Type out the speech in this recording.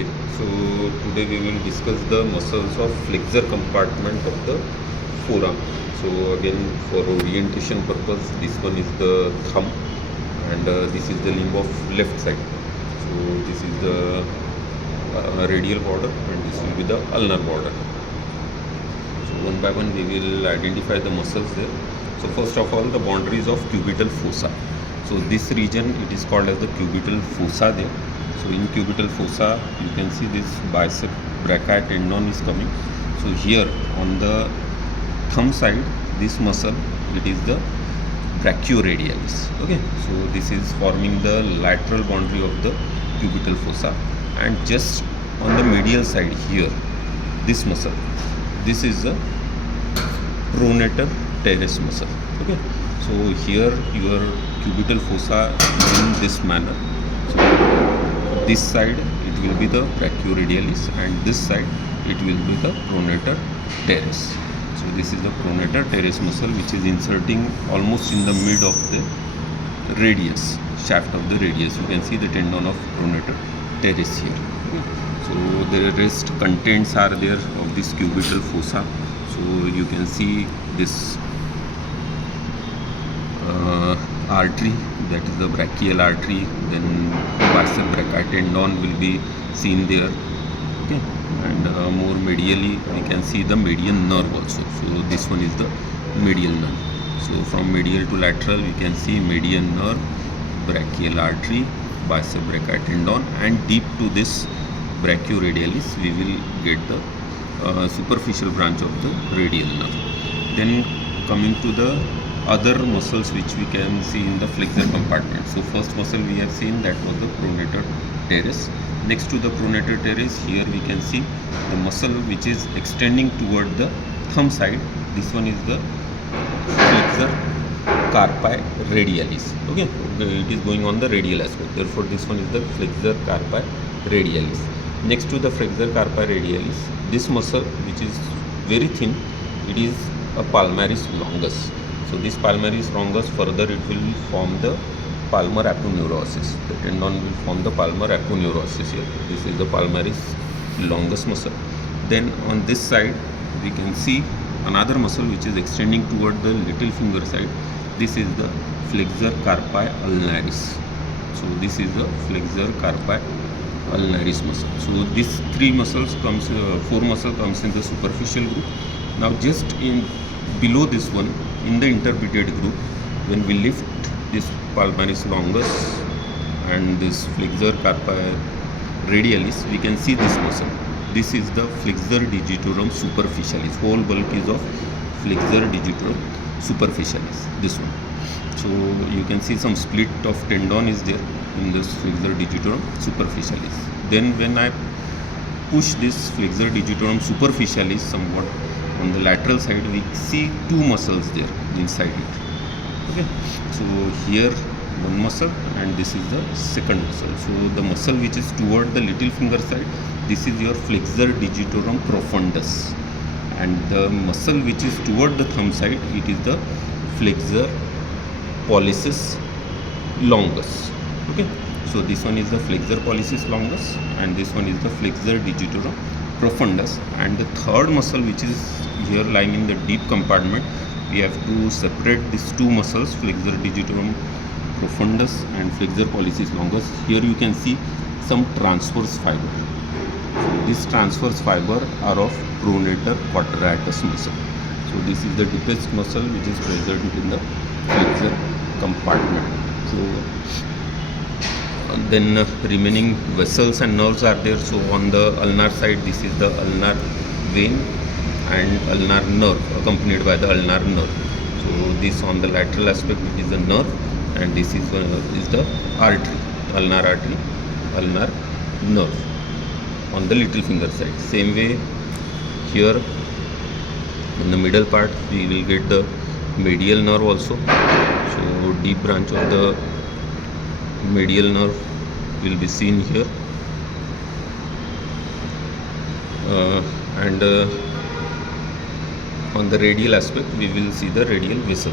Okay, so today we will discuss the muscles of flexor compartment of the forearm. So again, for orientation purpose, this one is the thumb, and this is the limb of left side. So this is the radial border, and this will be the ulnar border. So one by one we will identify the muscles there. So first of all, the boundaries of cubital fossa. So this region, it is called as the cubital fossa there. So in cubital fossa, you can see this bicep brachii tendon is coming. So here on the thumb side, this muscle, it is the brachioradialis. Okay, so this is forming the lateral boundary of the cubital fossa, and just on the medial side here, this muscle, this is the pronator teres muscle. Okay, so here your cubital fossa in this manner. So this side it will be the brachioradialis, and this side it will be the pronator teres. So this is the pronator teres muscle, which is inserting almost in the mid of the radius, shaft of the radius. You can see the tendon of pronator teres here. So the rest contents are there of this cubital fossa. So you can see this artery, that is the brachial artery, then bicep brachii tendon will be seen there. Okay, and more medially we can see the median nerve also. So this one is the medial nerve. So from medial to lateral we can see median nerve, brachial artery, bicep brachii tendon, and deep to this brachioradialis we will get the superficial branch of the radial nerve. Then coming to the other muscles which we can see in the flexor compartment. So first muscle we have seen, that was the pronator teres. Next to the pronator teres, here we can see the muscle which is extending toward the thumb side. This one is the flexor carpi radialis. Okay, it is going on the radial aspect, therefore this one is the flexor carpi radialis. Next to the flexor carpi radialis, this muscle which is very thin, it is a palmaris longus. So this palmaris longus, further it will form the palmar aponeurosis. The tendon will form the palmar aponeurosis here. This is the palmaris longus muscle. Then on this side we can see another muscle which is extending toward the little finger side. This is the flexor carpi ulnaris. So this is the flexor carpi ulnaris muscle. So these four muscle comes in the superficial group. Now just in below this one, in the intermediate group, when we lift this palmaris longus and this flexor carpi radialis, we can see this muscle. This is the flexor digitorum superficialis. Whole bulk is of flexor digitorum superficialis, this one. So you can see some split of tendon is there in this flexor digitorum superficialis. Then when I push this flexor digitorum superficialis somewhat on the lateral side, we see two muscles there inside it. Okay, so here one muscle, and this is the second muscle. So the muscle which is toward the little finger side, this is your flexor digitorum profundus, and the muscle which is toward the thumb side, it is the flexor pollicis longus. Okay, so this one is the flexor pollicis longus, and this one is the flexor digitorum profundus. And the third muscle which is here lying in the deep compartment, we have to separate these two muscles, flexor digitorum profundus and flexor pollicis longus. Here you can see some transverse fiber. So these transverse fiber are of pronator quadratus muscle. So this is the deepest muscle which is present in the flexor compartment. So then remaining vessels and nerves are there. So on the ulnar side, this is the ulnar vein and ulnar nerve, accompanied by the ulnar nerve. So this on the lateral aspect, it is the nerve, and this is the artery, ulnar nerve on the little finger side. Same way here in the middle part we will get the medial nerve also. So deep branch of the medial nerve will be seen here, and on the radial aspect we will see the radial vessel.